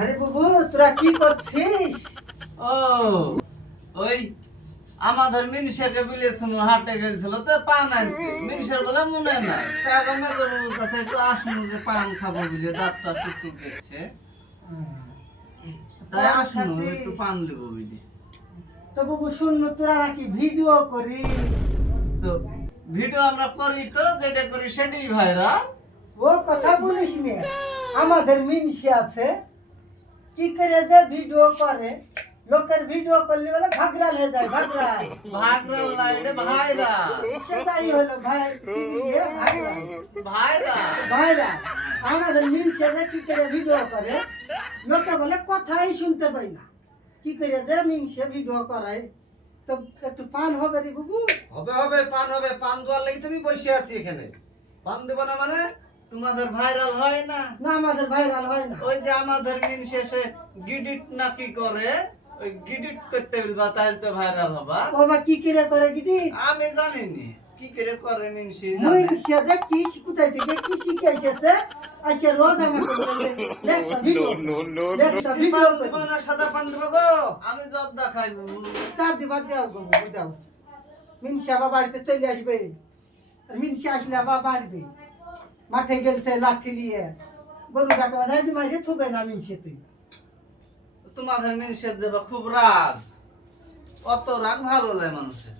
আরে বাবু তোরা কি করছিস? ও ওই আমাদের মিনিষাকে বলেছিল হাটে গেছিল তো পান আনতে মিনিষার বলে মনে নাই টাকা মেজর কাছে একটু আসুন যে পান খাবো বলে দাঁতটা শুকু করছে তাই আসুন একটু পান নেবো বলে। তো বাবু শুন তোরা নাকি ভিডিও করিস? তো ভিডিও আমরা করি তো যেটা করি সেটাই ভাইরাল। ও কথা বলিস নে, আমাদের মিনসি আছে কি করে যে ভিডিও করে, লোকের ভিডিও করলে বলে ভাগরাল হয়ে যায়, ভাগরাল ভাইরাল না এটা ভাইরাল সেটাই হলো ভাই ভাইরাল ভাইরাল ভাইরাল। আমাদের মিনসি যে কি করে ভিডিও করে লোকে বলে কথাই শুনতে পাই না, কি করে যে মিনসি ভিডিও করায়। তো একটু পান হবে রে বাবু? হবে হবে পান হবে, পান দেওয়ার লাগি তুমি বসে আছি এখানে। পান দেব না মানে? তোমাদের ভাইরাল হয় না? না আমাদের ভাইরাল হয় না। ওই যে আমাদের মিন শেষে গিডিট নাকি করে, ওই গিডিট করতে বলবা তাহলে তো ভাইরাল হবা। ও বা কি করে করে গিটি? আমি জানি নি কি করে করে মিনসি মিনসি যে কি কোথায় থেকে কি শিখাইছে আচ্ছা রোজ আমাকে বলে একটা ভিডিও একটা ভিডিও দেব না, সাদা পান দেব গো। আমি জর্দা খাইবো। চার দিবার দাও গো দাও। মিনসি আবার বাড়িতে চলে আসবে, আর মিনসি আসলে আবার বাড়বে, মাঠে গেলছে লাঠি নিয়ে গরু ডাকে বাধাইছে মাইরে থুবে না মিনসি তুই। তোমাদের মিনসের যাবা খুব রাগ, অত রাগ ভালো লাগে মানুষের।